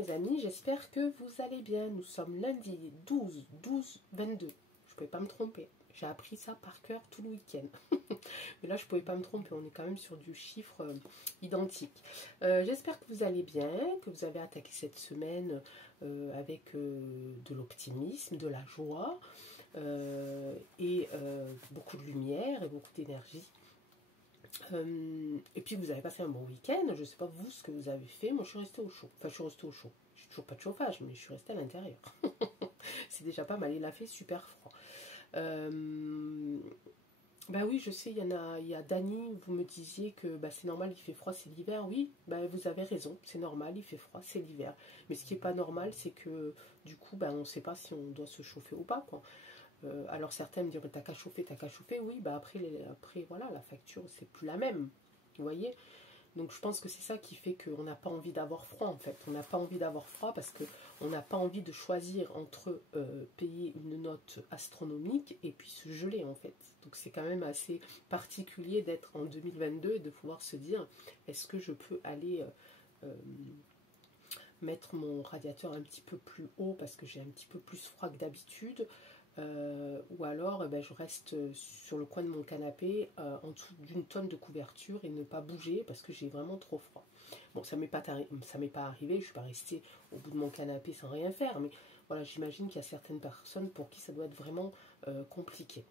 mes amis, j'espère que vous allez bien. Nous sommes lundi 12/12/22. Je ne pouvais pas me tromper. J'ai appris ça par cœur tout le week-end. Mais là, je ne pouvais pas me tromper. On est quand même sur du chiffre identique. J'espère que vous allez bien, que vous avez attaqué cette semaine avec de l'optimisme, de la joie et beaucoup de lumière et beaucoup d'énergie. Et puis vous avez passé un bon week-end. Je ne sais pas vous ce que vous avez fait. Moi je suis restée au chaud. Enfin je suis restée au chaud. J'ai toujours pas de chauffage, mais je suis restée à l'intérieur. C'est déjà pas mal. Il a fait super froid. Bah oui, je sais, il y a Dani, vous me disiez que bah, c'est normal, il fait froid, c'est l'hiver. Oui, bah, vous avez raison, c'est normal, il fait froid, c'est l'hiver. Mais ce qui n'est pas normal, c'est que du coup, bah, on ne sait pas si on doit se chauffer ou pas, quoi. Alors certains me diront, t'as qu'à chauffer, t'as qu'à chauffer. Oui, bah après voilà, la facture, c'est plus la même. Vous voyez? Donc je pense que c'est ça qui fait qu'on n'a pas envie d'avoir froid, en fait. On n'a pas envie d'avoir froid parce qu'on n'a pas envie de choisir entre payer une note astronomique et puis se geler, en fait. Donc c'est quand même assez particulier d'être en 2022 et de pouvoir se dire, est-ce que je peux aller mettre mon radiateur un petit peu plus haut parce que j'ai un petit peu plus froid que d'habitude, ou alors ben, je reste sur le coin de mon canapé en dessous d'une tonne de couverture et ne pas bouger parce que j'ai vraiment trop froid. Bon, ça m'est pas arrivé, je ne suis pas restée au bout de mon canapé sans rien faire, mais voilà, j'imagine qu'il y a certaines personnes pour qui ça doit être vraiment compliqué.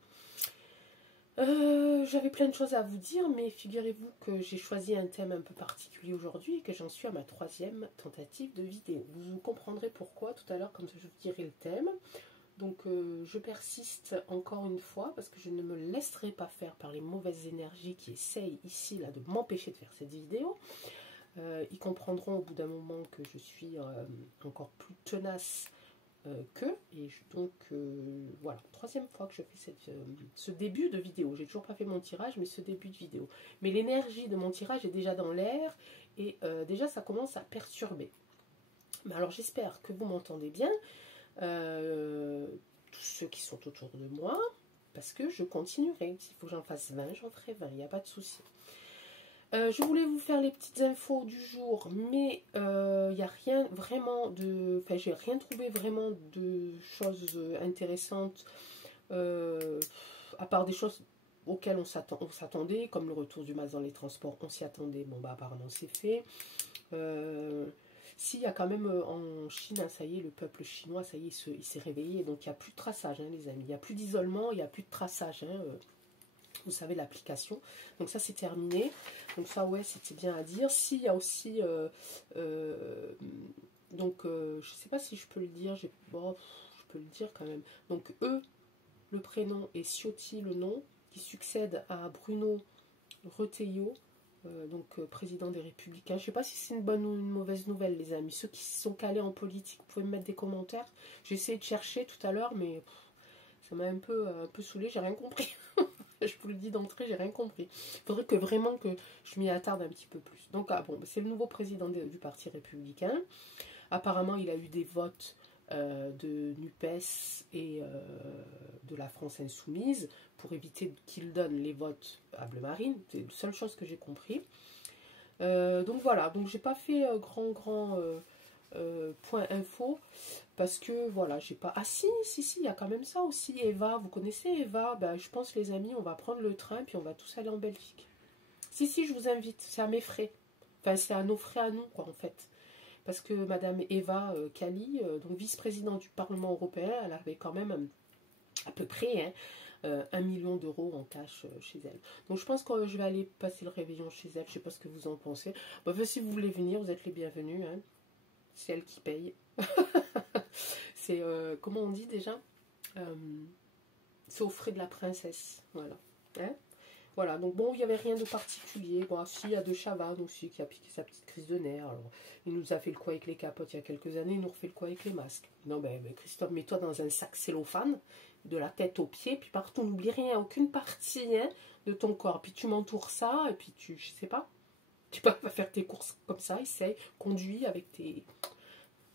J'avais plein de choses à vous dire, mais figurez-vous que j'ai choisi un thème un peu particulier aujourd'hui et que j'en suis à ma 3e tentative de vidéo. Vous comprendrez pourquoi tout à l'heure, comme ça je vous dirai le thème. Donc je persiste encore une fois parce que je ne me laisserai pas faire par les mauvaises énergies qui essayent ici là de m'empêcher de faire cette vidéo. Ils comprendront au bout d'un moment que je suis encore plus tenace qu'eux. Et donc voilà, 3e fois que je fais ce début de vidéo. J'ai toujours pas fait mon tirage, mais ce début de vidéo. Mais l'énergie de mon tirage est déjà dans l'air et déjà ça commence à perturber. Mais alors j'espère que vous m'entendez bien. Tous ceux qui sont autour de moi, parce que je continuerai. S'il faut que j'en fasse 20, j'en ferai 20, il n'y a pas de souci. Je voulais vous faire les petites infos du jour, mais il n'y a rien vraiment de... Enfin, j'ai rien trouvé vraiment de choses intéressantes, à part des choses auxquelles on s'attendait, comme le retour du masque dans les transports, on s'y attendait. Bon, bah apparemment c'est fait. Si, il y a quand même en Chine, hein, ça y est, le peuple chinois, ça y est, il s'est réveillé. Donc, il n'y a plus de traçage, hein, les amis. Il n'y a plus d'isolement, il n'y a plus de traçage. Hein, vous savez, l'application. Donc, ça, c'est terminé. Donc, ça, ouais, c'était bien à dire. Si, il y a aussi... donc, je ne sais pas si je peux le dire. Bon, je peux le dire quand même. Donc, eux, le prénom, et Ciotti, le nom, qui succède à Bruno Retailleau. Donc président des Républicains. Je ne sais pas si c'est une bonne ou une mauvaise nouvelle, les amis. Ceux qui sont calés en politique, vous pouvez me mettre des commentaires. J'ai essayé de chercher tout à l'heure, mais ça m'a un peu saoulé. J'ai rien compris. Je vous le dis d'entrée, j'ai rien compris. Il faudrait que vraiment que je m'y attarde un petit peu plus. Donc, ah, bon, c'est le nouveau président du Parti républicain. Apparemment, il a eu des votes de NUPES et de la France Insoumise pour éviter qu'il donne les votes à Bleu Marine. C'est la seule chose que j'ai compris. Donc voilà, donc j'ai pas fait grand point info parce que voilà, j'ai pas... Ah si, il y a quand même ça aussi. Eva, vous connaissez Eva? Ben, je pense les amis, on va prendre le train puis on va tous aller en Belgique. Si, je vous invite, c'est à mes frais. Enfin, c'est à nos frais à nous, quoi, en fait. Parce que Madame Eva Kaili, donc vice-présidente du Parlement européen, elle avait quand même à peu près 1 million d'euros en cash chez elle. Donc je pense que je vais aller passer le réveillon chez elle. Je ne sais pas ce que vous en pensez. Bon, si vous voulez venir, vous êtes les bienvenus. Hein. C'est elle qui paye. C'est, comment on dit déjà c'est aux frais de la princesse. Voilà. Hein. Voilà, donc bon, il n'y avait rien de particulier. Bon, si, il y a de Chavannes aussi qui a piqué sa petite crise de nerfs. Alors, il nous a fait le coup avec les capotes il y a quelques années, il nous refait le coup avec les masques. Non, ben Christophe, mets-toi dans un sac cellophane, de la tête aux pieds, puis partout, n'oublie rien, aucune partie hein, de ton corps. Puis tu m'entoures ça, et puis je sais pas, tu peux pas faire tes courses comme ça, essaye, conduis avec tes...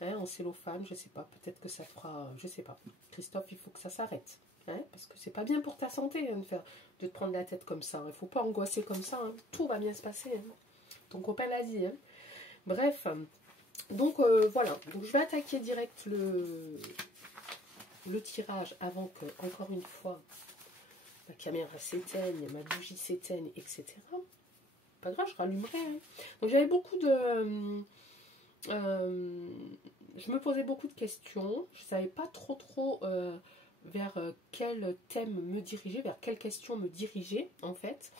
Hein, en cellophane, je sais pas, peut-être que ça fera, je sais pas. Christophe, il faut que ça s'arrête. Hein, parce que c'est pas bien pour ta santé hein, de te prendre la tête comme ça. Il faut pas angoisser comme ça. Hein. Tout va bien se passer. Hein. Ton copain l'a dit. Hein. Bref, Donc voilà, donc je vais attaquer direct le tirage avant que, encore une fois, la caméra s'éteigne, ma bougie s'éteigne, etc. Pas grave, je rallumerai. Hein. Donc j'avais beaucoup de... je me posais beaucoup de questions. Je ne savais pas trop vers quel thème me diriger, vers quelle question me diriger, en fait.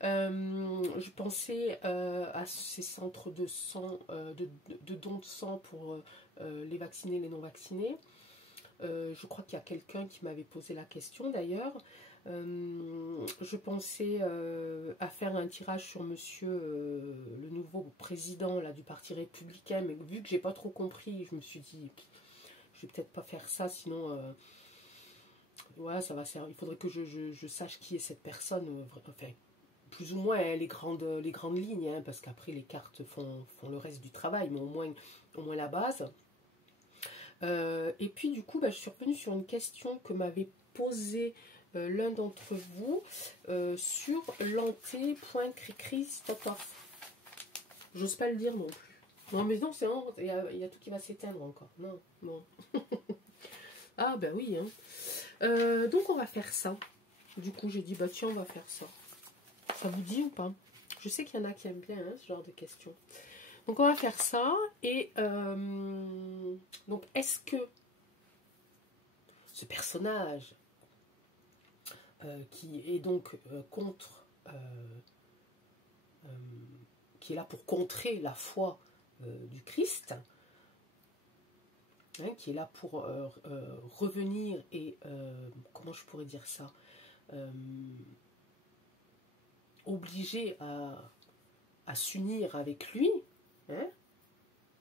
Je pensais à ces centres de sang, de dons de sang pour les vaccinés, les non vaccinés. Je crois qu'il y a quelqu'un qui m'avait posé la question d'ailleurs. Je pensais à faire un tirage sur monsieur le nouveau président là, du parti républicain, mais vu que j'ai pas trop compris, je me suis dit je vais peut-être pas faire ça, sinon ouais, ça va servir. Il faudrait que je sache qui est cette personne, enfin plus ou moins hein, les grandes lignes, hein, parce qu'après les cartes font le reste du travail, mais au moins la base. Et puis du coup, bah, je suis revenue sur une question que m'avait posée l'un d'entre vous sur l'anté.cricri.stop-off. J'ose pas le dire non plus. Non mais non, c'est bon, il y a tout qui va s'éteindre encore. Non, non. Ah bah oui. Hein. Donc on va faire ça. Du coup, j'ai dit, bah tiens, on va faire ça. Ça vous dit ou pas? Je sais qu'il y en a qui aiment bien hein, ce genre de questions. Donc on va faire ça. Et donc est-ce que ce personnage qui est donc contre, qui est là pour contrer la foi du Christ, hein, qui est là pour revenir et, comment je pourrais dire ça, obligé à s'unir avec lui, hein.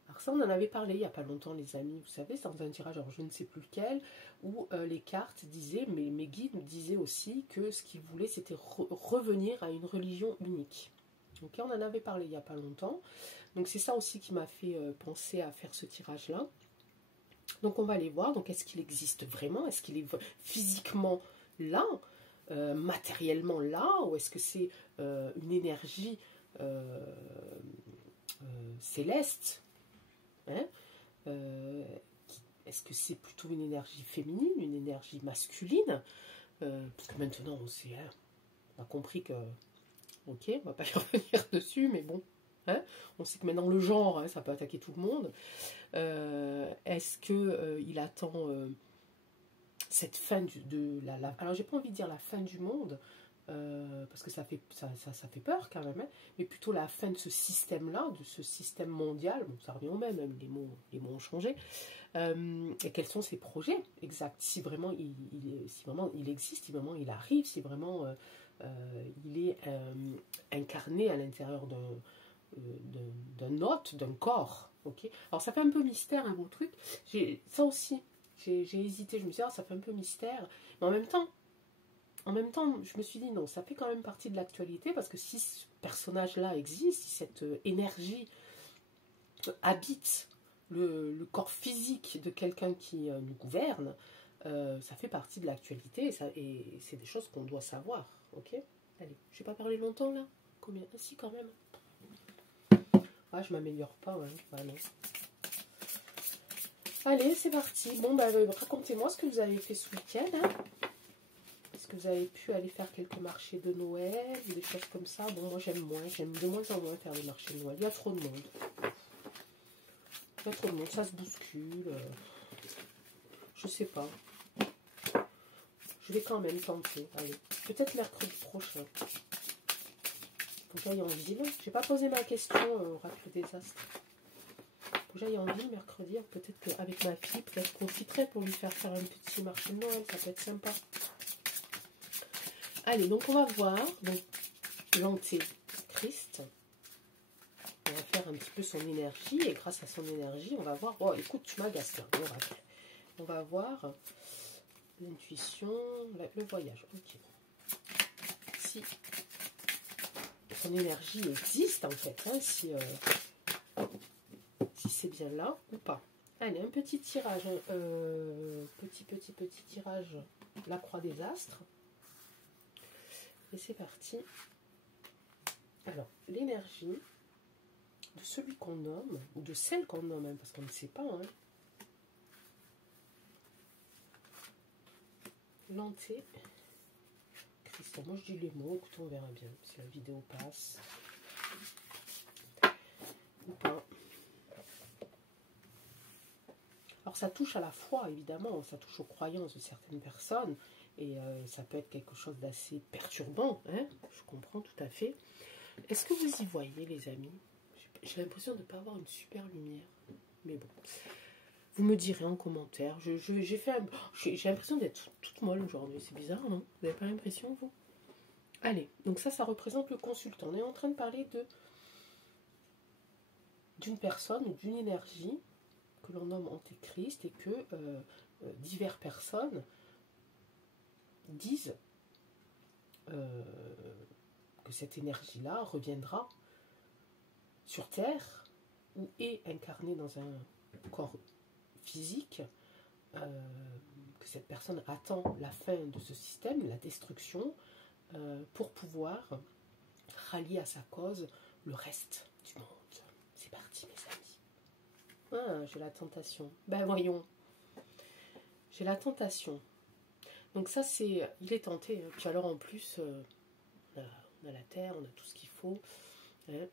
Alors ça, on en avait parlé il n'y a pas longtemps, les amis, vous savez, c'est dans un tirage, alors je ne sais plus lequel, où les cartes disaient, mais mes guides disaient aussi que ce qu'ils voulaient, c'était revenir à une religion unique. Ok, on en avait parlé il n'y a pas longtemps. Donc c'est ça aussi qui m'a fait penser à faire ce tirage-là. Donc on va aller voir, donc est-ce qu'il existe vraiment? Est-ce qu'il est physiquement là, matériellement là, ou est-ce que c'est une énergie céleste, hein, est-ce que c'est plutôt une énergie féminine, une énergie masculine, parce que maintenant on sait, hein, on a compris que, ok, on va pas y revenir dessus, mais bon, hein, on sait que maintenant le genre, hein, ça peut attaquer tout le monde. Est-ce que il attend cette fin alors j'ai pas envie de dire la fin du monde, parce que ça fait peur quand même, hein, mais plutôt la fin de ce système-là, de ce système mondial, bon, ça revient au même, les mots ont changé, et quels sont ses projets exacts, si vraiment si vraiment il existe, si vraiment il arrive, si vraiment il est incarné à l'intérieur d'un hôte, d'un corps, ok. Alors ça fait un peu mystère, hein, mon truc, ça aussi, j'ai hésité, je me suis dit, ah, ça fait un peu mystère, mais en même temps, je me suis dit non, ça fait quand même partie de l'actualité parce que si ce personnage-là existe, si cette énergie habite le corps physique de quelqu'un qui nous gouverne, ça fait partie de l'actualité et c'est des choses qu'on doit savoir. Ok. Allez, je vais pas parler longtemps là. Combien? Ah, si, quand même. Ah, je m'améliore pas, ouais. Bah, non. Allez, c'est parti. Bon, bah, racontez-moi ce que vous avez fait ce week-end. Hein. Est-ce que vous avez pu aller faire quelques marchés de Noël ou des choses comme ça? Bon, moi j'aime de moins en moins faire les marchés de Noël. Il y a trop de monde. Il y a trop de monde, ça se bouscule. Je sais pas. Je vais quand même tenter. Allez, peut-être mercredi prochain. Faut que j'aille en ville. J'ai pas posé ma question au Oracle des Astres. Faut que j'aille en ville mercredi. Peut-être qu'avec ma fille, peut-être je profiterai pour lui faire un petit marché de Noël. Ça peut être sympa. Allez, donc on va voir l'antéchrist. On va faire un petit peu son énergie. Et grâce à son énergie, on va voir... Oh, écoute, tu m'agaces là. On va voir l'intuition, le voyage. Ok. Si son énergie existe, en fait. Hein, si c'est bien là ou pas. Allez, un petit tirage. Petit tirage. La croix des astres. Et c'est parti. Alors, l'énergie de celui qu'on nomme, ou de celle qu'on nomme, hein, parce qu'on ne sait pas. Hein. L'anté. Christ, moi je dis les mots, écoutez, on verra bien si la vidéo passe. Ou pas. Alors ça touche à la foi, évidemment, ça touche aux croyances de certaines personnes, et ça peut être quelque chose d'assez perturbant, hein, je comprends tout à fait. Est-ce que vous y voyez, les amis? J'ai l'impression de ne pas avoir une super lumière, mais bon. Vous me direz en commentaire. J'ai l'impression d'être toute molle aujourd'hui, c'est bizarre, non? Vous n'avez pas l'impression, vous? Allez, donc ça représente le consultant. On est en train de parler d'une personne ou d'une énergie que l'on nomme Antéchrist et que diverses personnes disent que cette énergie-là reviendra sur Terre ou est incarnée dans un corps physique, que cette personne attend la fin de ce système, la destruction, pour pouvoir rallier à sa cause le reste du monde. C'est parti, mes amis. Ah, j'ai la tentation. Ben voyons. J'ai la tentation. Donc ça, c'est... Il est tenté. Hein. Puis alors, en plus, on a la terre, on a tout ce qu'il faut. Hein.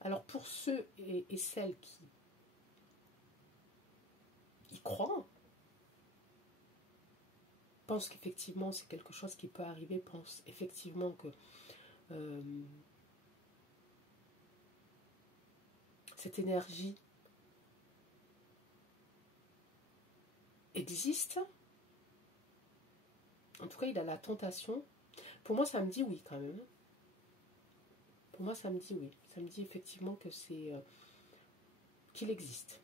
Alors, pour ceux et celles qui y croient, pensent qu'effectivement, c'est quelque chose qui peut arriver, pensent effectivement que cette énergie existe. En tout cas, il a la tentation. Pour moi, ça me dit oui quand même. Pour moi, ça me dit oui. Ça me dit effectivement que c'est qu'il existe.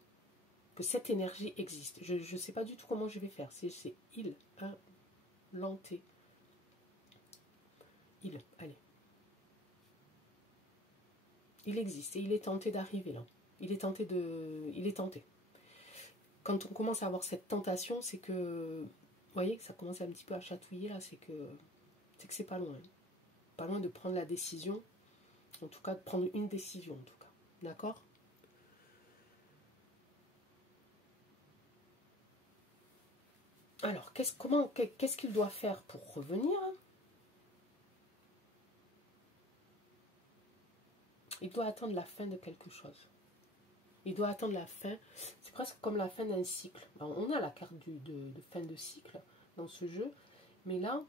Que cette énergie existe. Je ne sais pas du tout comment je vais faire. C'est il, hein, l'anté. Il, allez. Il existe et il est tenté d'arriver là. Il est tenté. Quand on commence à avoir cette tentation, c'est que, vous voyez, que ça commence un petit peu à chatouiller là, c'est que c'est pas loin. Pas loin de prendre la décision, en tout cas de prendre une décision en tout cas. D'accord ? Alors, qu'est-ce qu'il doit faire pour revenir ? Il doit attendre la fin de quelque chose. Il doit attendre la fin. C'est presque comme la fin d'un cycle. Alors, on a la carte de fin de cycle dans ce jeu. Mais là,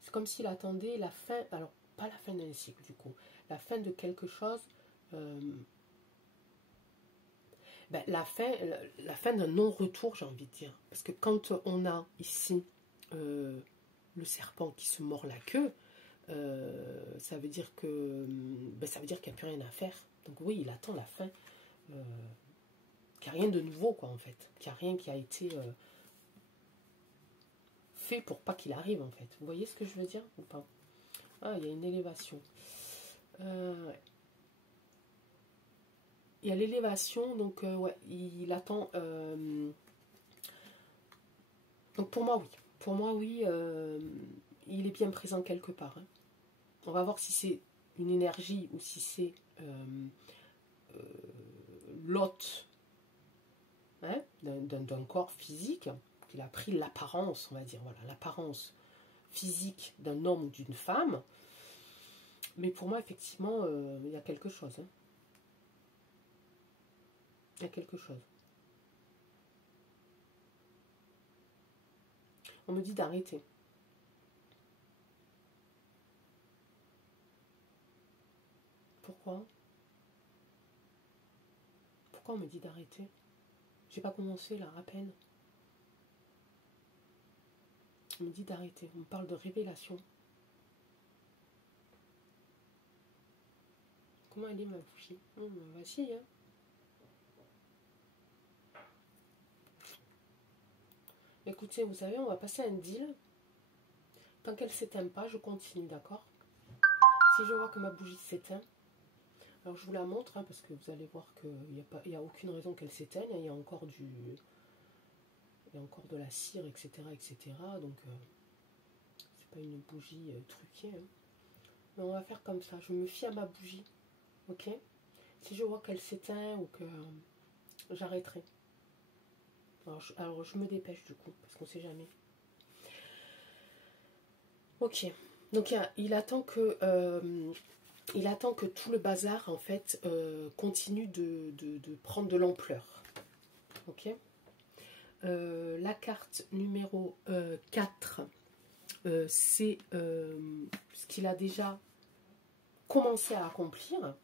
c'est comme s'il attendait la fin. Alors, pas la fin d'un cycle du coup. La fin de quelque chose. La fin d'un non-retour, j'ai envie de dire. Parce que quand on a ici le serpent qui se mord la queue, ça veut dire que ça veut dire qu'il n'y a plus rien à faire. Donc oui, il attend la fin. Qu'il n'y a rien de nouveau, quoi, en fait. Qu'il n'y a rien qui a été fait pour pas qu'il arrive, en fait. Vous voyez ce que je veux dire ou pas? Ah, il y a une élévation. Ouais. Il y a l'élévation, donc ouais, il attend. Donc pour moi, oui. Pour moi, oui, il est bien présent quelque part. Hein. On va voir si c'est une énergie ou si c'est l'hôte, hein, d'un corps physique, qu'il a pris l'apparence, on va dire, voilà, l'apparence physique d'un homme ou d'une femme. Mais pour moi, effectivement, il y a quelque chose. Hein. Il y a quelque chose. On me dit d'arrêter. Pourquoi? Pourquoi on me dit d'arrêter? J'ai pas commencé là, à peine. On me dit d'arrêter. On me parle de révélation. Comment elle est ma bougie? Voici, hein. Écoutez, vous savez, on va passer un deal. Tant qu'elle ne s'éteint pas, je continue, d'accord? Si je vois que ma bougie s'éteint, alors je vous la montre, hein, parce que vous allez voir qu'il n'y a aucune raison qu'elle s'éteigne. Il y a encore de la cire, etc. etc. Donc, c'est pas une bougie truquée. Hein. Mais on va faire comme ça. Je me fie à ma bougie. Ok? Si je vois qu'elle s'éteint ou que j'arrêterai. Alors je me dépêche du coup, parce qu'on ne sait jamais. Ok. Donc il attend que tout le bazar en fait continue de prendre de l'ampleur. Ok. La carte numéro 4, c'est ce qu'il a déjà commencé à accomplir.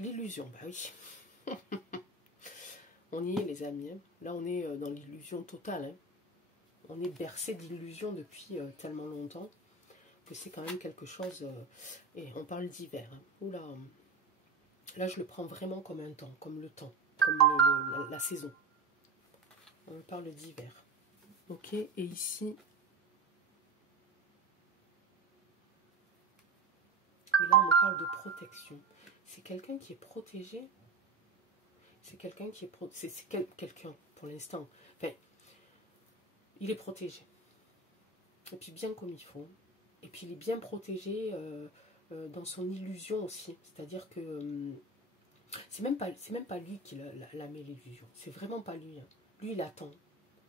L'illusion, bah oui. On y est les amis. Hein. Là on est dans l'illusion totale. Hein. On est bercé d'illusions depuis tellement longtemps que c'est quand même quelque chose... et on parle d'hiver. Hein. Oula, là je le prends vraiment comme un temps, comme le temps, comme la saison. On parle d'hiver. Ok, et ici... Et là on me parle de protection. C'est quelqu'un qui est protégé. C'est quelqu'un qui est protégé. C'est quelqu'un pour l'instant. Enfin, il est protégé. Et puis bien comme il faut. Et puis il est bien protégé dans son illusion aussi. C'est-à-dire que c'est même pas lui qui la met l'illusion. C'est vraiment pas lui. Hein. Lui il attend.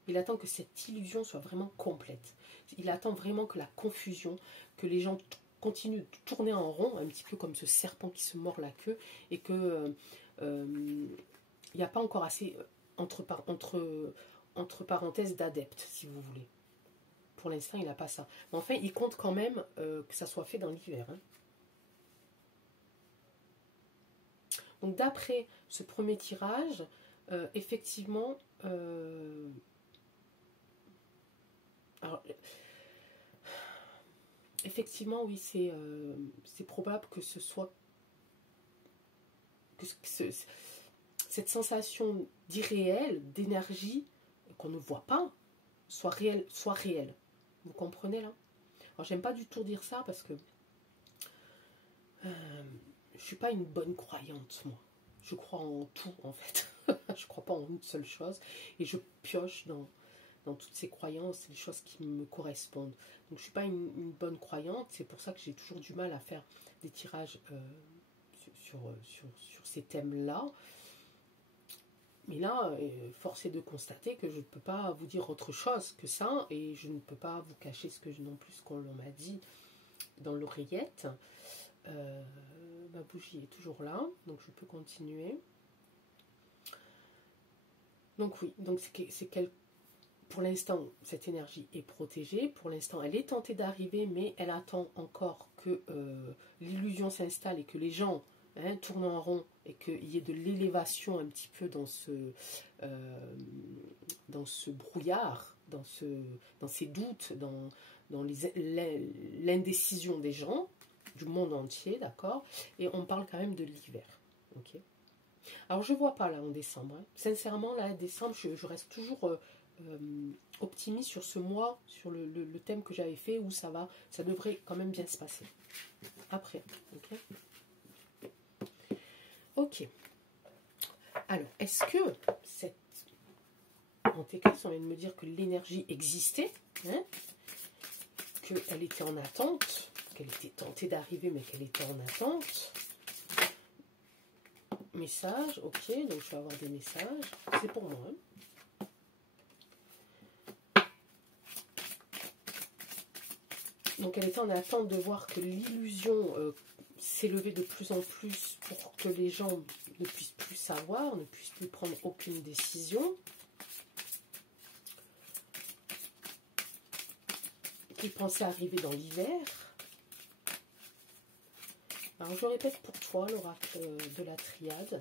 Il attend que cette illusion soit vraiment complète. Il attend vraiment que la confusion, que les gens continuent de tourner en rond, un petit peu comme ce serpent qui se mord la queue, et que il n'y a pas encore assez, entre parenthèses, d'adeptes, si vous voulez. Pour l'instant, il n'a pas ça. Mais enfin, il compte quand même que ça soit fait dans l'hiver. Hein. Donc, d'après ce premier tirage, effectivement... alors, effectivement, oui, c'est probable que ce soit... cette sensation d'irréel, d'énergie qu'on ne voit pas, soit réelle. Vous comprenez là? Alors j'aime pas du tout dire ça parce que je suis pas une bonne croyante moi. Je crois en tout en fait. Je crois pas en une seule chose et je pioche dans toutes ces croyances, les choses qui me correspondent. Donc je suis pas une bonne croyante. C'est pour ça que j'ai toujours du mal à faire des tirages sur ces thèmes-là. Mais là, force est de constater que je ne peux pas vous dire autre chose que ça, et je ne peux pas vous cacher non plus ce qu'on m'a dit dans l'oreillette. Ma bougie est toujours là, donc je peux continuer. Donc oui, donc pour l'instant, cette énergie est protégée. Pour l'instant, elle est tentée d'arriver, mais elle attend encore que l'illusion s'installe et que les gens tournent en rond et qu'il y ait de l'élévation un petit peu dans ce brouillard, dans ces doutes, dans l'indécision des gens, du monde entier, d'accord? Et on parle quand même de l'hiver, ok? Alors je vois pas là en décembre, hein. Sincèrement là, décembre, je reste toujours optimiste sur ce mois, sur le thème que j'avais fait, où ça devrait quand même bien se passer. Après, ok? Ok. Alors, est-ce que en tes cas, on vient de me dire que l'énergie existait, hein, qu'elle était en attente, qu'elle était tentée d'arriver, mais qu'elle était en attente. Message, ok, donc je vais avoir des messages. C'est pour moi. Hein. Donc elle était en attente de voir que l'illusion s'élevait de plus en plus pour que les gens ne puissent plus savoir, ne puissent plus prendre aucune décision. Qu'ils pensaient arriver dans l'hiver. Alors je répète pour toi l'oracle de la triade,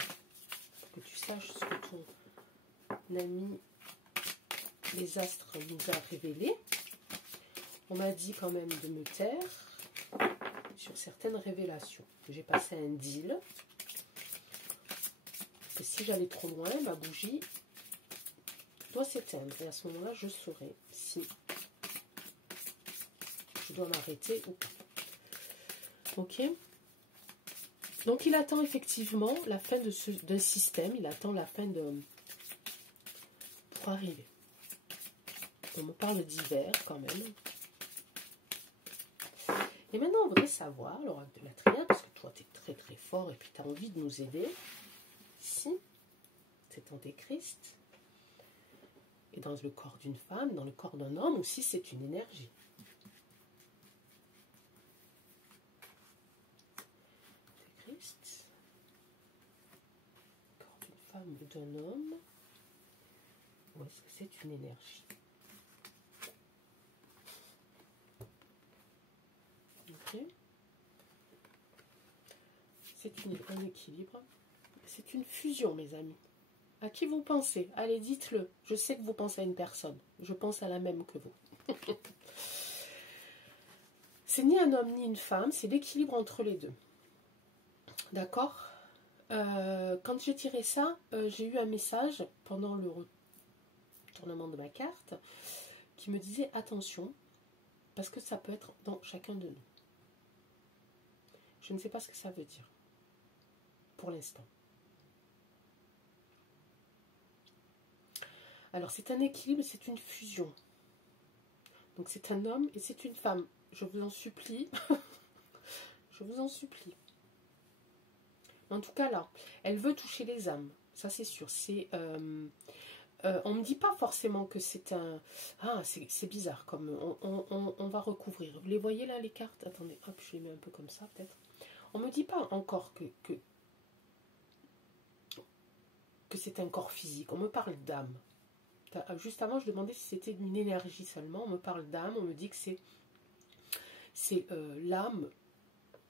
pour que tu saches ce que ton ami les astres nous a révélé. On m'a dit quand même de me taire sur certaines révélations. J'ai passé un deal. Que si j'allais trop loin, ma bougie doit s'éteindre. Et à ce moment-là, je saurai si je dois m'arrêter ou pas. Ok? Donc il attend effectivement la fin d'un système. Il attend la fin pour arriver. On me parle d'hiver quand même. Et maintenant, on voudrait savoir, l'oracle de la triade, parce que toi, tu es très très fort et puis tu as envie de nous aider. Si c'est Antéchrist, et dans le corps d'une femme, dans le corps d'un homme, ou si c'est une énergie. Antéchrist, corps d'une femme ou d'un homme, ou est-ce que c'est une énergie? Ok. C'est un équilibre. C'est une fusion, mes amis. À qui vous pensez? Allez, dites-le. Je sais que vous pensez à une personne. Je pense à la même que vous. C'est ni un homme ni une femme, c'est l'équilibre entre les deux. D'accord? Quand j'ai tiré ça, j'ai eu un message pendant le retournement de ma carte qui me disait attention, parce que ça peut être dans chacun de nous. Je ne sais pas ce que ça veut dire, pour l'instant. Alors, c'est un équilibre, c'est une fusion. Donc, c'est un homme et c'est une femme. Je vous en supplie. Je vous en supplie. En tout cas, là, elle veut toucher les âmes. Ça, c'est sûr. C'est, on ne me dit pas forcément que c'est un... Ah, c'est bizarre. Comme on va recouvrir. Vous les voyez, là, les cartes? Attendez, hop, je les mets un peu comme ça, peut-être. On ne me dit pas encore que c'est un corps physique. On me parle d'âme. Juste avant, je demandais si c'était une énergie seulement. On me parle d'âme, on me dit que c'est l'âme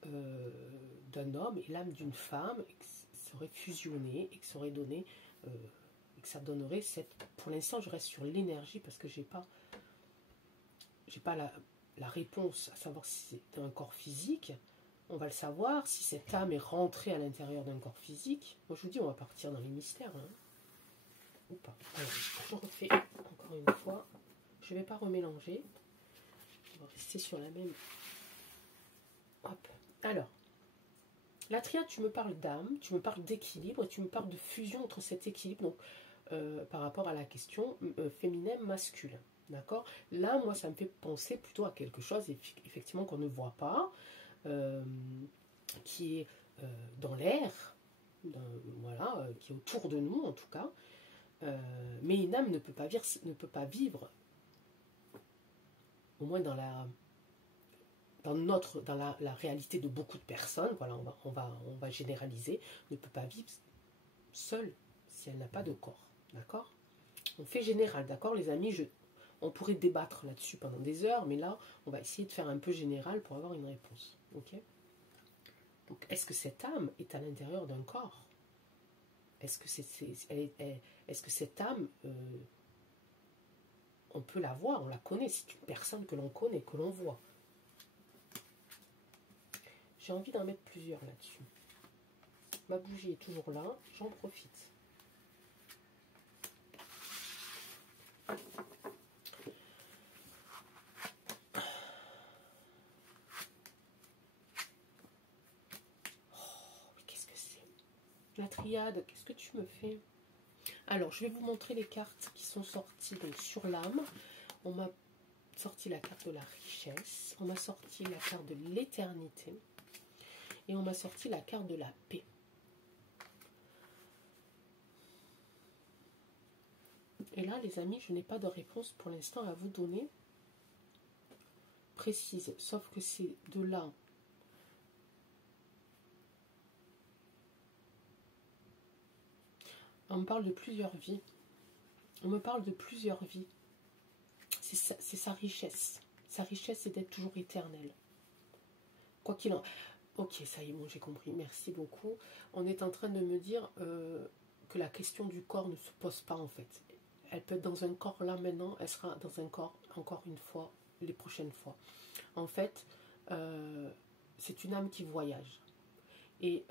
d'un homme et l'âme d'une femme, et que ça serait fusionné et que ça aurait donné, et que ça donnerait cette... Pour l'instant, je reste sur l'énergie parce que j'ai pas la réponse à savoir si c'est un corps physique. On va le savoir si cette âme est rentrée à l'intérieur d'un corps physique. Moi, je vous dis, on va partir dans les mystères. Hein. Ou pas. Alors, je refais encore une fois. Je ne vais pas remélanger. On va rester sur la même. Hop. Alors, la triade, tu me parles d'âme, tu me parles d'équilibre, et tu me parles de fusion entre cet équilibre, donc par rapport à la question féminin masculin. D'accord? Là, moi, ça me fait penser plutôt à quelque chose, effectivement, qu'on ne voit pas, qui est dans l'air, voilà, qui est autour de nous, en tout cas. Mais une âme ne peut pas vivre, au moins dans la réalité de beaucoup de personnes, voilà, on va généraliser, ne peut pas vivre seule si elle n'a pas de corps. D'accord? On fait général, d'accord les amis? On pourrait débattre là-dessus pendant des heures, mais là, on va essayer de faire un peu général pour avoir une réponse. Ok? Donc, est-ce que cette âme est à l'intérieur d'un corps? Est-ce que cette âme, on peut la voir, on la connaît, c'est une personne que l'on connaît, que l'on voit. J'ai envie d'en mettre plusieurs là-dessus. Ma bougie est toujours là, j'en profite. Qu'est-ce que c'est? La triade, qu'est-ce que tu me fais? Alors, je vais vous montrer les cartes qui sont sorties donc, sur l'âme. On m'a sorti la carte de la richesse, on m'a sorti la carte de l'éternité et on m'a sorti la carte de la paix. Et là, les amis, je n'ai pas de réponse pour l'instant à vous donner précise, sauf que c'est de là. On me parle de plusieurs vies. On me parle de plusieurs vies. C'est sa richesse. Sa richesse, c'est d'être toujours éternel. Quoi qu'il en... Ok, ça y est, bon, j'ai compris. Merci beaucoup. On est en train de me dire que la question du corps ne se pose pas, en fait. Elle peut être dans un corps là maintenant, elle sera dans un corps encore une fois, les prochaines fois. En fait, c'est une âme qui voyage. Et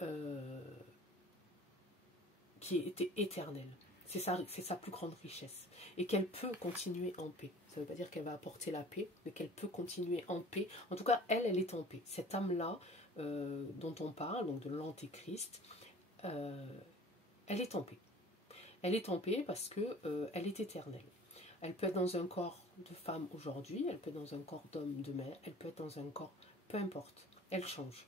qui était éternelle. C'est sa plus grande richesse. Et qu'elle peut continuer en paix. Ça ne veut pas dire qu'elle va apporter la paix, mais qu'elle peut continuer en paix. En tout cas, elle est en paix. Cette âme-là, dont on parle, donc de l'Antéchrist, elle est en paix. Elle est en paix parce que elle est éternelle. Elle peut être dans un corps de femme aujourd'hui, elle peut être dans un corps d'homme demain, elle peut être dans un corps, peu importe, elle change.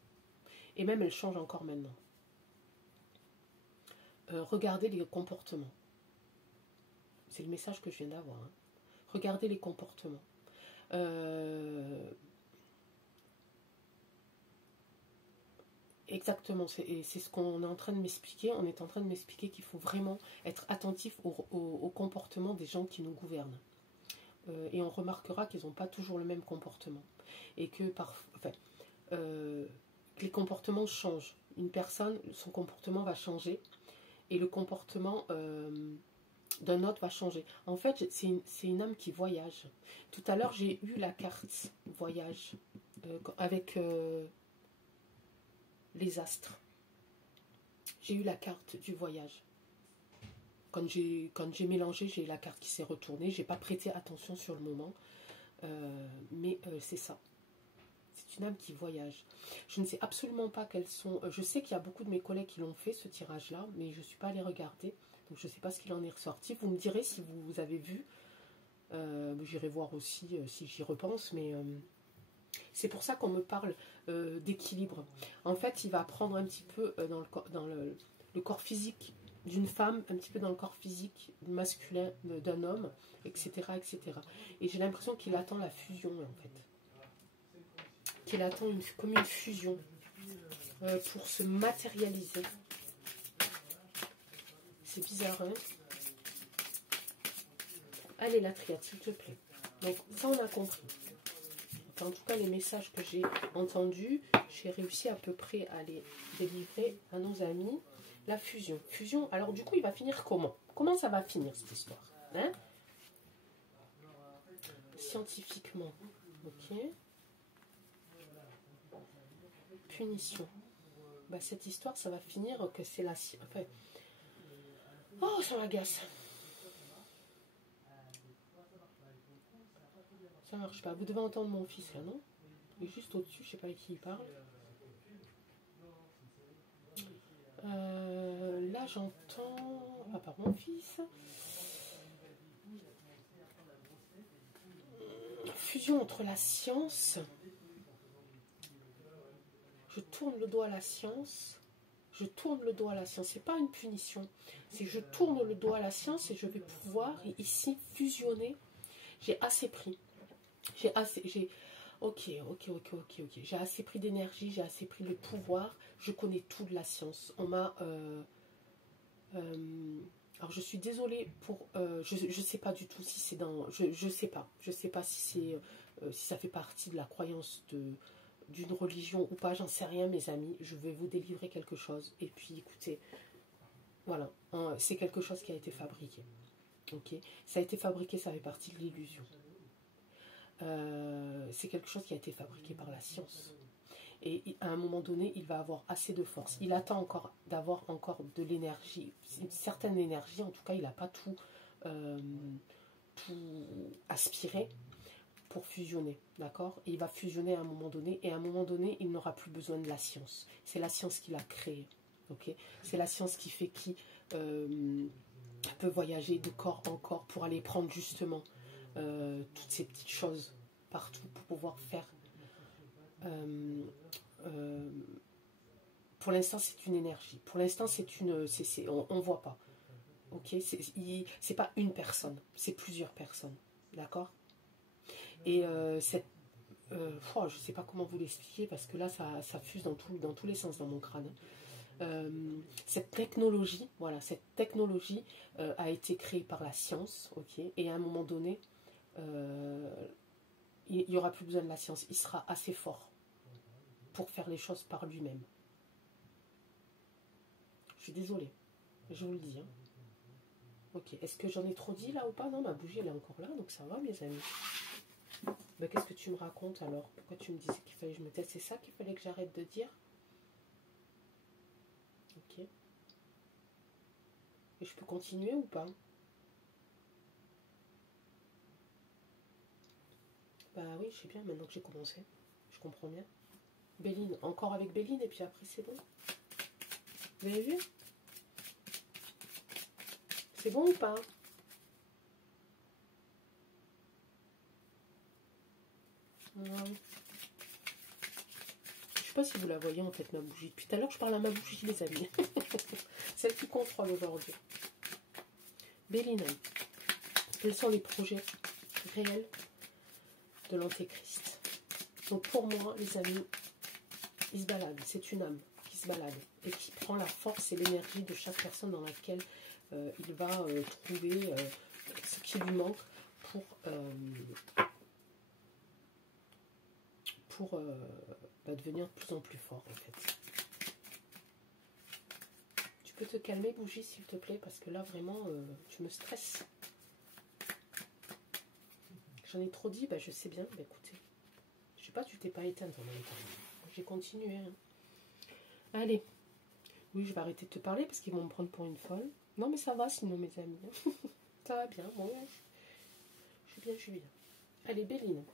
Et même elle change encore maintenant. Regardez les comportements. C'est le message que je viens d'avoir. Hein. Regardez les comportements. Exactement, c'est ce qu'on est en train de m'expliquer. On est en train de m'expliquer qu'il faut vraiment être attentif au comportement des gens qui nous gouvernent. Et on remarquera qu'ils n'ont pas toujours le même comportement. Et que les comportements changent. Une personne, son comportement va changer. Et le comportement d'un autre va changer. En fait, c'est une âme qui voyage. Tout à l'heure, j'ai eu la carte voyage avec les astres. J'ai eu la carte du voyage. Quand j'ai mélangé, j'ai eu la carte qui s'est retournée. J'ai pas prêté attention sur le moment. Mais c'est ça. C'est une âme qui voyage. Je ne sais absolument pas quelles sont... je sais qu'il y a beaucoup de mes collègues qui l'ont fait, ce tirage-là, mais je ne suis pas allée regarder. Donc je ne sais pas ce qu'il en est ressorti. Vous me direz si vous avez vu. J'irai voir aussi si j'y repense, mais... c'est pour ça qu'on me parle d'équilibre. En fait, il va prendre un petit peu dans le corps physique d'une femme, un petit peu dans le corps physique masculin d'un homme, etc., etc. Et j'ai l'impression qu'il attend la fusion, en fait. Qu'il attend comme une fusion pour se matérialiser. C'est bizarre, hein? Allez, la triade, s'il te plaît. Donc, ça, on a compris. Enfin, en tout cas, les messages que j'ai entendus, j'ai réussi à peu près à les délivrer à nos amis. La fusion. Fusion, alors du coup, il va finir comment? Comment ça va finir, cette histoire, hein? Scientifiquement. Ok. Punition. Bah, cette histoire, ça va finir que c'est la... Enfin, oh, ça m'agace. Ça marche pas. Vous devez entendre mon fils, là, non? Il est juste au-dessus, je sais pas avec qui il parle. Là, j'entends... Ah, pas mon fils. Fusion entre la science... Je tourne le dos à la science. Je tourne le dos à la science. C'est pas une punition. C'est que je tourne le dos à la science et je vais pouvoir ici fusionner. J'ai assez pris. Ok. J'ai assez pris d'énergie. J'ai assez pris de pouvoir. Je connais tout de la science. On m'a... alors je suis désolée pour... je sais pas du tout si c'est dans... Je sais pas. Je sais pas si c'est... si ça fait partie de la croyance d'une religion ou pas, j'en sais rien, mes amis. Je vais vous délivrer quelque chose. Et puis, écoutez, voilà. Hein, c'est quelque chose qui a été fabriqué. Ok, ça a été fabriqué, ça fait partie de l'illusion. C'est quelque chose qui a été fabriqué par la science. Et à un moment donné, il va avoir assez de force. Il attend encore d'avoir encore de l'énergie, une certaine énergie. En tout cas, il n'a pas tout aspiré pour fusionner, d'accord? Et il va fusionner à un moment donné, et à un moment donné, il n'aura plus besoin de la science. C'est la science qui l'a créé, ok? C'est la science qui fait qui peut voyager de corps en corps pour aller prendre justement toutes ces petites choses partout pour pouvoir faire... pour l'instant, c'est une énergie. Pour l'instant, c'est une... on ne voit pas, ok? C'est pas une personne, c'est plusieurs personnes, d'accord? Et je ne sais pas comment vous l'expliquer parce que là, ça fuse dans tous les sens dans mon crâne. Cette technologie, voilà, cette technologie a été créée par la science, ok, et à un moment donné, il n'y aura plus besoin de la science. Il sera assez fort pour faire les choses par lui-même. Je suis désolée, je vous le dis. Hein. Ok, est-ce que j'en ai trop dit là ou pas? Non, ma bougie elle est encore là, donc ça va mes amis. Ben, qu'est-ce que tu me racontes alors? Pourquoi tu me disais qu'il fallait que je me taise? C'est ça qu'il fallait que j'arrête de dire? Ok. Et je peux continuer ou pas? Bah oui, je sais bien, maintenant que j'ai commencé. Je comprends bien. Béline, encore avec Béline et puis après c'est bon. Vous avez vu? C'est bon ou pas? Ouais. Je sais pas si vous la voyez en fait, ma bougie. Depuis tout à l'heure, je parle à ma bougie, les amis. Celle qui contrôle aujourd'hui. Béline, quels sont les projets réels de l'Antéchrist? Donc pour moi, les amis, il se balade. C'est une âme qui se balade et qui prend la force et l'énergie de chaque personne dans laquelle il va trouver ce qui lui manque pour devenir de plus en plus fort en fait. Tu peux te calmer, bougie, s'il te plaît, parce que là vraiment tu me stresses. J'en ai trop dit, bah, je sais bien, bah, écoutez. Je sais pas, tu t'es pas éteinte en même temps. J'ai continué. Hein. Allez. Oui, je vais arrêter de te parler parce qu'ils vont me prendre pour une folle. Non, mais ça va sinon, mes amis. Ça va bien, bon, je suis bien, je suis bien. Allez, Béline.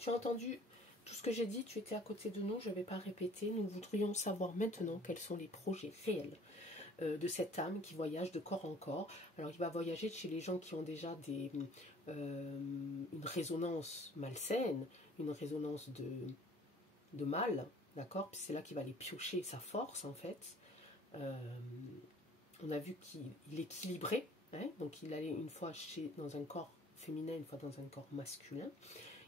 Tu as entendu tout ce que j'ai dit, tu étais à côté de nous, je ne vais pas répéter. Nous voudrions savoir maintenant quels sont les projets réels de cette âme qui voyage de corps en corps. Alors, il va voyager chez les gens qui ont déjà une résonance malsaine, une résonance de mal, d'accord? C'est là qu'il va aller piocher sa force, en fait. On a vu qu'il équilibrait, hein? Donc il allait une fois dans un corps féminin, une fois dans un corps masculin.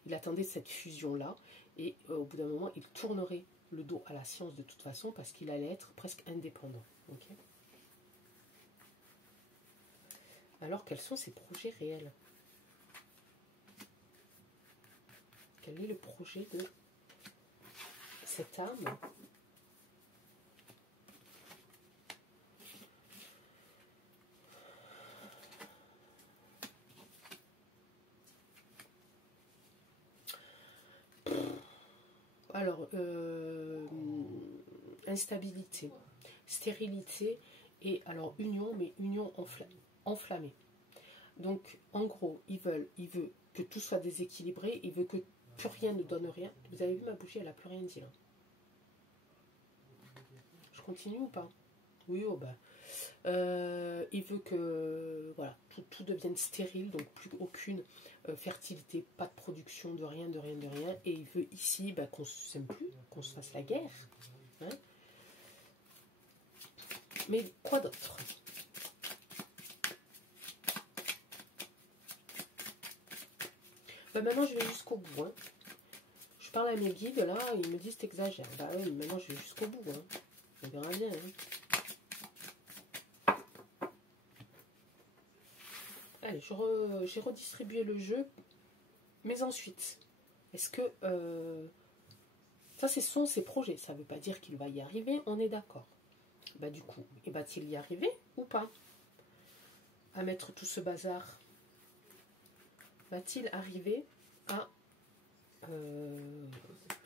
Il attendait cette fusion-là, et au bout d'un moment, il tournerait le dos à la science de toute façon, parce qu'il allait être presque indépendant. Okay. Alors, quels sont ses projets réels? Quel est le projet de cette âme? Alors, instabilité, stérilité et alors union, mais union enflammée. Donc, en gros, il veut que tout soit déséquilibré, il veut que plus rien ne donne rien. Vous avez vu ma bougie, elle n'a plus rien dit là. Je continue ou pas? Oui, oh bah. Il veut que voilà, tout devienne stérile, donc plus aucune fertilité, pas de production de rien, de rien, de rien. Et il veut ici bah, qu'on ne s'aime plus, qu'on se fasse la guerre. Hein. Mais quoi d'autre? Bah, maintenant je vais jusqu'au bout. Hein. Je parle à mes guides là, ils me disent t'exagères. Bah oui, maintenant je vais jusqu'au bout. Hein. On verra bien. Hein. Allez, j'ai redistribué le jeu. Mais ensuite, est-ce que... ça, ce sont ses projets. Ça ne veut pas dire qu'il va y arriver, on est d'accord. Bah du coup, va-t-il y arriver ou pas? À mettre tout ce bazar? Va-t-il arriver à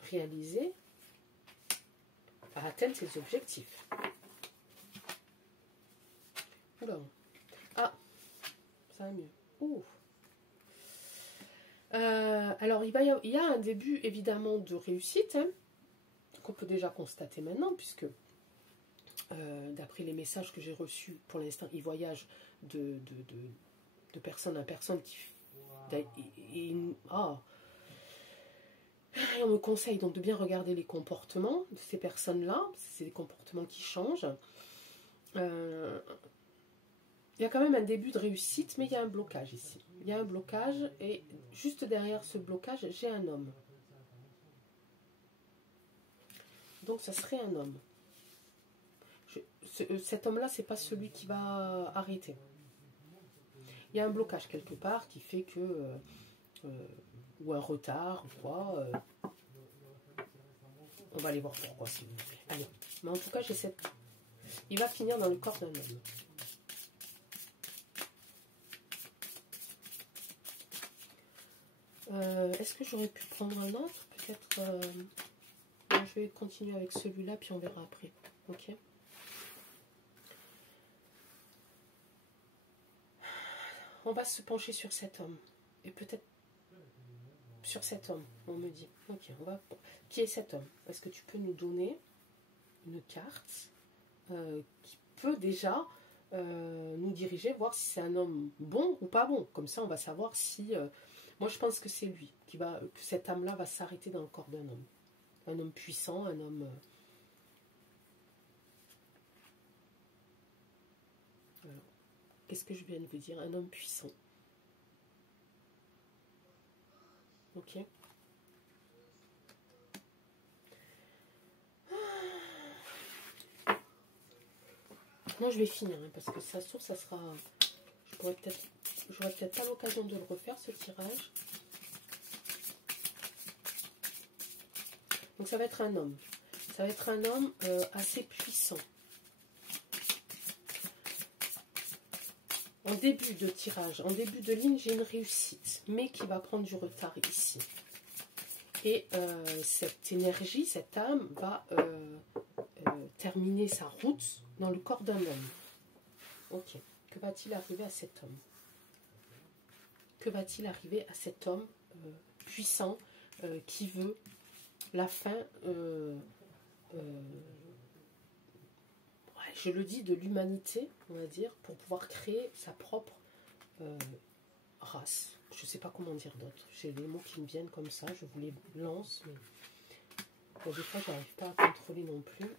réaliser, à atteindre ses objectifs? Oula. Ah, ça va mieux. Ouh. Alors, il y a un début évidemment de réussite, hein, qu'on peut déjà constater maintenant, puisque d'après les messages que j'ai reçus pour l'instant, il voyage de personne à personne. Et on me conseille donc de bien regarder les comportements de ces personnes-là, c'est des comportements qui changent. Il y a quand même un début de réussite, mais il y a un blocage ici. Il y a un blocage, et juste derrière ce blocage, j'ai un homme. Donc ça serait un homme. Cet homme-là, c'est pas celui qui va arrêter. Il y a un blocage quelque part qui fait que... ou un retard, ou quoi. On va aller voir pourquoi, si vous voulez. Allez. Mais en tout cas, j'ai cette... Il va finir dans le corps d'un homme. Est-ce que j'aurais pu prendre un autre? Peut-être... je vais continuer avec celui-là, puis on verra après. Ok. On va se pencher sur cet homme. Et peut-être sur cet homme, on me dit. Ok, on va... Qui est cet homme? Est-ce que tu peux nous donner une carte qui peut déjà nous diriger, voir si c'est un homme bon ou pas bon? Comme ça, on va savoir si... Moi, je pense que c'est lui, que cette âme-là va s'arrêter dans le corps d'un homme. Un homme puissant, un homme... Qu'est-ce que je viens de vous dire? Un homme puissant. Ok. Moi, je vais finir, hein, parce que ça se trouve, ça sera... J'aurais peut-être pas l'occasion de le refaire, ce tirage. Donc, ça va être un homme. Ça va être un homme assez puissant. En début de tirage, en début de ligne, j'ai une réussite, mais qui va prendre du retard ici. Et cette énergie, cette âme, va terminer sa route dans le corps d'un homme. Ok. Que va-t-il arriver à cet homme? Que va-t-il arriver à cet homme puissant qui veut la fin, je le dis, de l'humanité, on va dire, pour pouvoir créer sa propre race. Je ne sais pas comment dire d'autre. J'ai des mots qui me viennent comme ça, je vous les lance, mais bon, des fois, je n'arrive pas à contrôler non plus.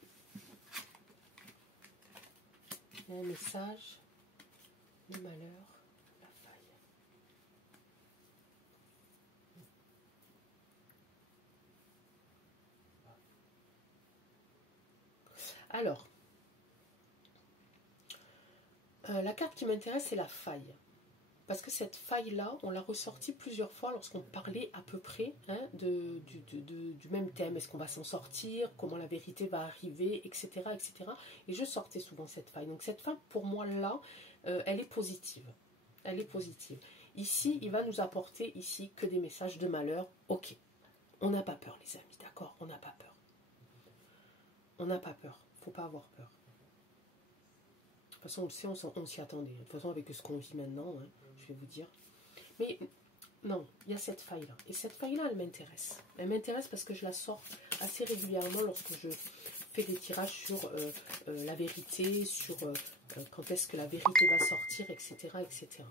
Il y a un message, le malheur, la faille. Alors, la carte qui m'intéresse, c'est la faille. Parce que cette faille-là, on l'a ressortie plusieurs fois lorsqu'on parlait à peu près hein, du même thème. Est-ce qu'on va s'en sortir? Comment la vérité va arriver? Etc. etc. Et je sortais souvent cette faille. Donc cette faille, pour moi, là, elle est positive. Elle est positive. Ici, il va nous apporter ici que des messages de malheur. Ok. On n'a pas peur, les amis. D'accord? On n'a pas peur. On n'a pas peur. Il ne faut pas avoir peur. De toute façon, on le sait, on s'y attendait. De toute façon, avec ce qu'on vit maintenant, hein, je vais vous dire. Mais non, il y a cette faille-là. Et cette faille-là, elle m'intéresse. Elle m'intéresse parce que je la sors assez régulièrement lorsque je fais des tirages sur la vérité, sur quand est-ce que la vérité va sortir, etc. etc.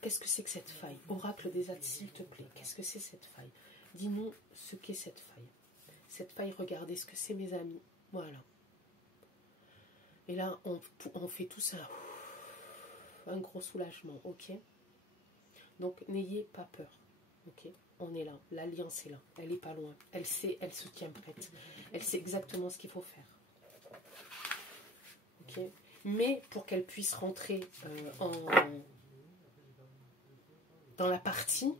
Qu'est-ce que c'est que cette faille? Oracle des Âtes, s'il te plaît. Qu'est-ce que c'est cette faille? Dis-nous ce qu'est cette faille. Cette faille, regardez ce que c'est, mes amis. Voilà. Et là, on fait tout ça. Un gros soulagement, ok? Donc, n'ayez pas peur, ok? On est là, l'alliance est là, elle n'est pas loin. Elle sait, elle se tient prête. Elle sait exactement ce qu'il faut faire. Ok? Mais pour qu'elle puisse rentrer dans la partie,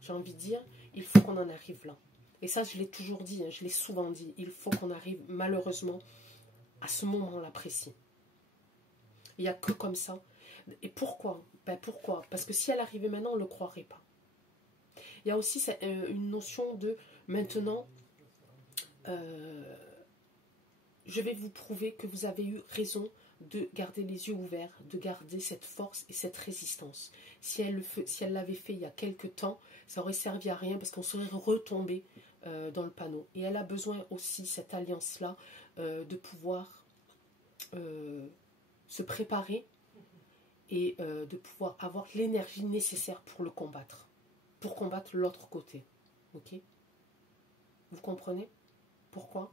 j'ai envie de dire, il faut qu'on en arrive là. Et ça, je l'ai toujours dit, hein, je l'ai souvent dit. Il faut qu'on arrive, malheureusement, à ce moment-là précis. Il n'y a que comme ça. Et pourquoi? Ben pourquoi? Parce que si elle arrivait maintenant, on ne le croirait pas. Il y a aussi une notion de maintenant, je vais vous prouver que vous avez eu raison de garder les yeux ouverts, de garder cette force et cette résistance. Si elle l'avait fait il y a quelque temps, ça aurait servi à rien parce qu'on serait retombé dans le panneau. Et elle a besoin aussi, cette alliance-là, de pouvoir se préparer et de pouvoir avoir l'énergie nécessaire pour le combattre. Pour combattre l'autre côté. Ok? Vous comprenez? Pourquoi?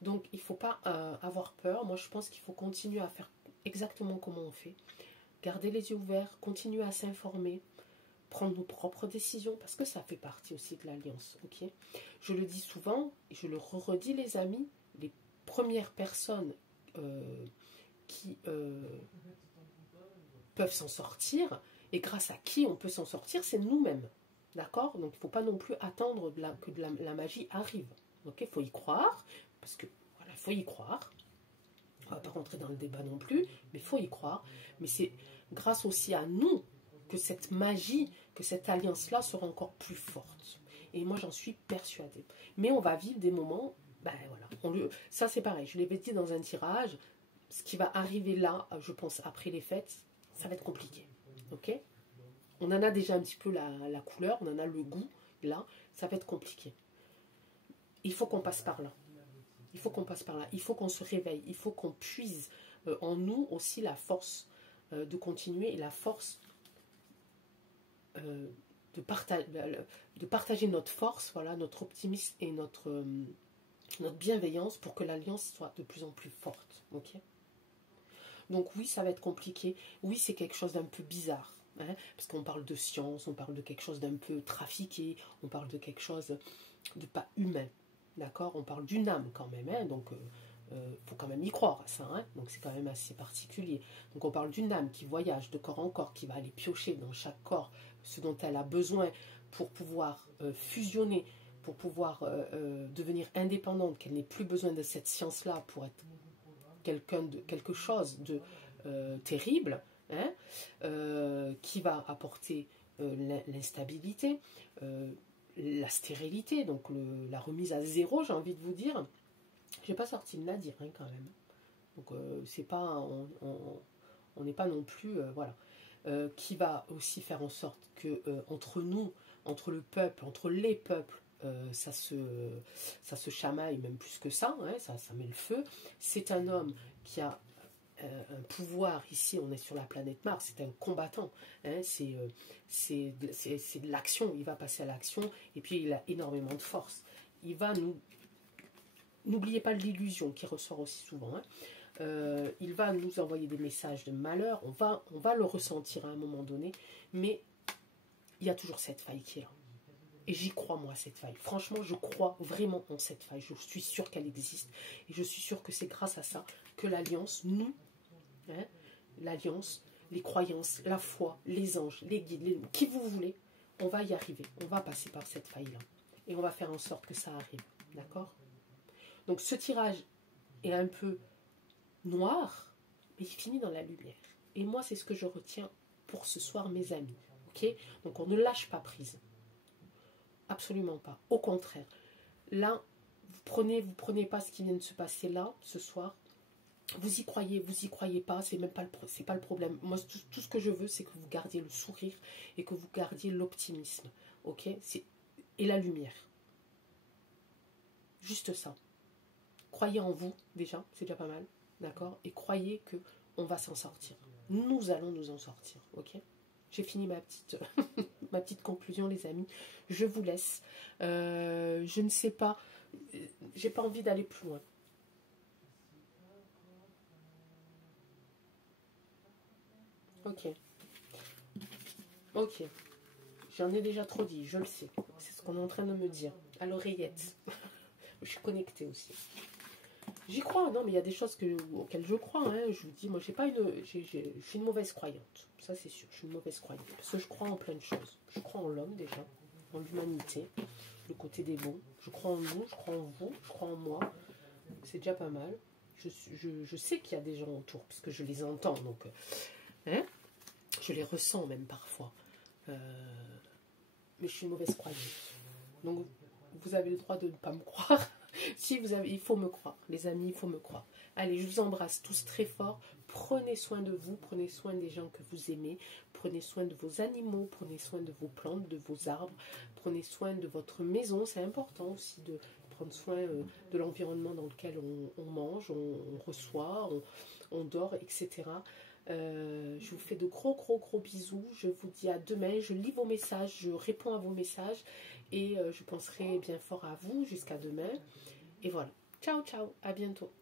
Donc, il ne faut pas avoir peur. Moi, je pense qu'il faut continuer à faire exactement comme on fait. Garder les yeux ouverts, continuer à s'informer, prendre nos propres décisions, parce que ça fait partie aussi de l'alliance. Ok? Je le dis souvent, et je le redis, les amis, les premières personnes qui peuvent s'en sortir, et grâce à qui on peut s'en sortir, c'est nous-mêmes. D'accord? Donc, il ne faut pas non plus attendre que la magie arrive. Ok? Il faut y croire, parce que, voilà, il faut y croire. On ne va pas rentrer dans le débat non plus, mais il faut y croire. Mais c'est grâce aussi à nous que cette magie, que cette alliance-là sera encore plus forte. Et moi, j'en suis persuadée. Mais on va vivre des moments, ben voilà. Ça, c'est pareil, je l'avais dit dans un tirage, ce qui va arriver là, je pense, après les fêtes, ça va être compliqué. Ok? On en a déjà un petit peu la couleur, on en a le goût, là, ça va être compliqué. Il faut qu'on passe par là. Il faut qu'on passe par là. Il faut qu'on se réveille. Il faut qu'on puise en nous aussi la force de continuer et la force de partager notre force, voilà, notre optimisme et notre bienveillance pour que l'alliance soit de plus en plus forte. Ok? Donc oui, ça va être compliqué. Oui, c'est quelque chose d'un peu bizarre. Hein, parce qu'on parle de science, on parle de quelque chose d'un peu trafiqué, on parle de quelque chose de pas humain. D'accord? On parle d'une âme quand même. Hein, donc faut quand même y croire à ça. Hein, donc c'est quand même assez particulier. Donc on parle d'une âme qui voyage de corps en corps, qui va aller piocher dans chaque corps ce dont elle a besoin pour pouvoir fusionner, pour pouvoir devenir indépendante, qu'elle n'ait plus besoin de cette science-là pour être quelque chose de terrible, hein, qui va apporter l'instabilité, la stérilité, donc la remise à zéro, j'ai envie de vous dire. J'ai pas sorti le nadir hein, quand même. Donc c'est pas, on n'est pas non plus, voilà. Qui va aussi faire en sorte que entre nous, entre le peuple, entre les peuples, ça se chamaille même plus que ça, hein, ça met le feu. C'est un homme qui a un pouvoir, ici on est sur la planète Mars, c'est un combattant, hein, c'est de l'action, il va passer à l'action, et puis il a énormément de force. Il va nous... N'oubliez pas l'illusion qui ressort aussi souvent, hein. Il va nous envoyer des messages de malheur, on va le ressentir à un moment donné, mais il y a toujours cette faille qui est là. Et j'y crois, moi, cette faille. Franchement, je crois vraiment en cette faille. Je suis sûre qu'elle existe. Et je suis sûre que c'est grâce à ça que l'Alliance, nous, hein, l'Alliance, les croyances, la foi, les anges, les guides, qui vous voulez, on va y arriver. On va passer par cette faille-là. Et on va faire en sorte que ça arrive. D'accord? Donc, ce tirage est un peu noir, mais il finit dans la lumière. Et moi, c'est ce que je retiens pour ce soir, mes amis. Ok? Donc, on ne lâche pas prise. Absolument pas. Au contraire. Là, vous prenez pas ce qui vient de se passer là, ce soir. Vous y croyez pas, c'est même pas le problème. Moi, tout ce que je veux, c'est que vous gardiez le sourire et que vous gardiez l'optimisme. Ok? Et la lumière. Juste ça. Croyez en vous, déjà, c'est déjà pas mal. D'accord? Et croyez que on va s'en sortir. Nous allons nous en sortir. Ok? J'ai fini ma petite conclusion, les amis. Je vous laisse. Je ne sais pas. J'ai pas envie d'aller plus loin. Ok. Ok. J'en ai déjà trop dit, je le sais. C'est ce qu'on est en train de me dire. À l'oreillette. Je suis connectée aussi. J'y crois, non, mais il y a des choses auxquelles je crois. Hein. Je vous dis, moi, je suis une mauvaise croyante. Ça, c'est sûr, je suis une mauvaise croyante. Parce que je crois en plein de choses. Je crois en l'homme, déjà, en l'humanité, le côté des bons. Je crois en nous, je crois en vous, je crois en moi. C'est déjà pas mal. Je sais qu'il y a des gens autour, parce que je les entends, donc... Hein, je les ressens même parfois. Mais je suis une mauvaise croyante. Donc, vous avez le droit de ne pas me croire. Si vous avez, il faut me croire, les amis, il faut me croire. Allez, je vous embrasse tous très fort. Prenez soin de vous, prenez soin des gens que vous aimez, prenez soin de vos animaux, prenez soin de vos plantes, de vos arbres, prenez soin de votre maison. C'est important aussi de prendre soin de l'environnement dans lequel on mange, on reçoit, on dort, etc. Je vous fais de gros bisous. Je vous dis à demain. Je lis vos messages, je réponds à vos messages et je penserai bien fort à vous jusqu'à demain. Et voilà. Ciao, ciao. À bientôt.